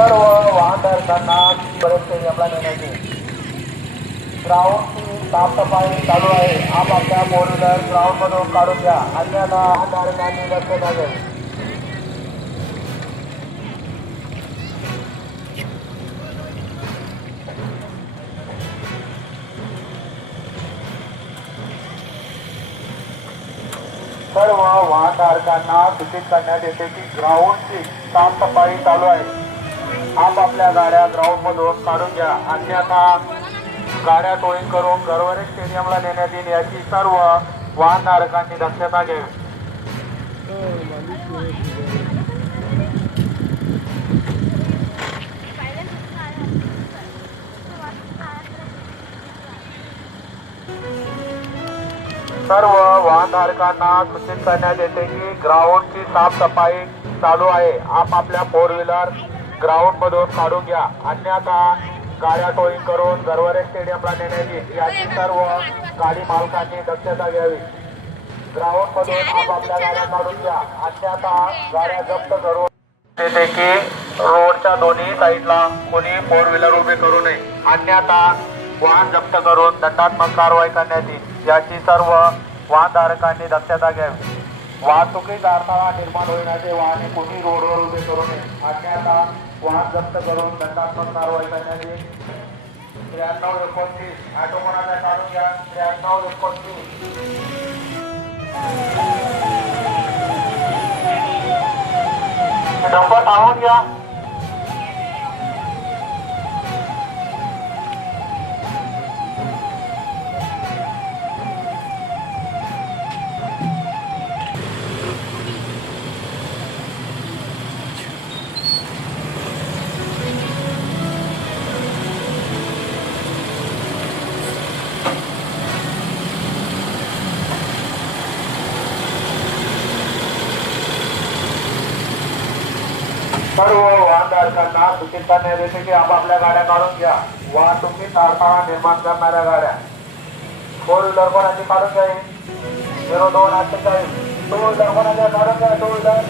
सर्व वाहनधारकांना बरेचसे नियमला नेण्याचे ग्राउंडची साफसफाई चालू आहे. आप आपल्या फोर व्हीलर ग्राउंड मधून काढून घ्या, अन्यथा वाहनधारकांनी लक्ष द्यावे. सर्व वाहनधारकांना सूचित करण्यात येते की ग्राउंडची साफसफाई चालू आहे. आप आपल्या गाड्या ग्राउंड मधून काढून घ्या, अन्यथा गाड्या टोईंग करून गरवरे स्टेडियमला नेण्यात येईल याची सर्व वाहनधारकांनी दक्षता घ्यावी. सर्व वाहनधारकांना सूचित करण्यात येते की ग्राउंडची साफसफाई चालू आहे. आप आपल्या फोर व्हीलर ग्राउंड मधून काढून घ्या, अन्यथा गाड्या टोईंग करून गरवरे स्टेडियमला नेण्यात येईल याची सर्व गाडी मालकांनी दक्षता घ्यावी. ग्राउंड मधून आप आपल्या गाड्या काढून घ्या, अन्यथा गाड्या जप्त करून येते की रोडच्या दोन्ही साईडला कोणी फोर व्हीलर उभे करू नये, अन्यथा वाहन जप्त करून दंडात्मक कारवाई करण्यात येईल याची सर्व वाहनधारकांनी दक्षता घ्यावी. वाहतुकीचा अडथळा निर्माण होण्याचे वाहने कोणी रोडवर उभे करू नये, अन्यथा वाहन जप्त करून दंडात्मक कारवाई करण्यात येईल. 93-29 ऑटो कोणाचा काढून घ्या. 93-29 डंपर थांबवून घ्या. सर्व वाहनधारकांना सूचित करण्यात येते की आपापल्या गाड्या काढून घ्या. वाहतुकीत अडथळा निर्माण करणाऱ्या गाड्या फोर व्हीलर कोणाची काढून घ्या. 0248 टू व्हीलर कोणाच्या काढून घ्या. Two wheeler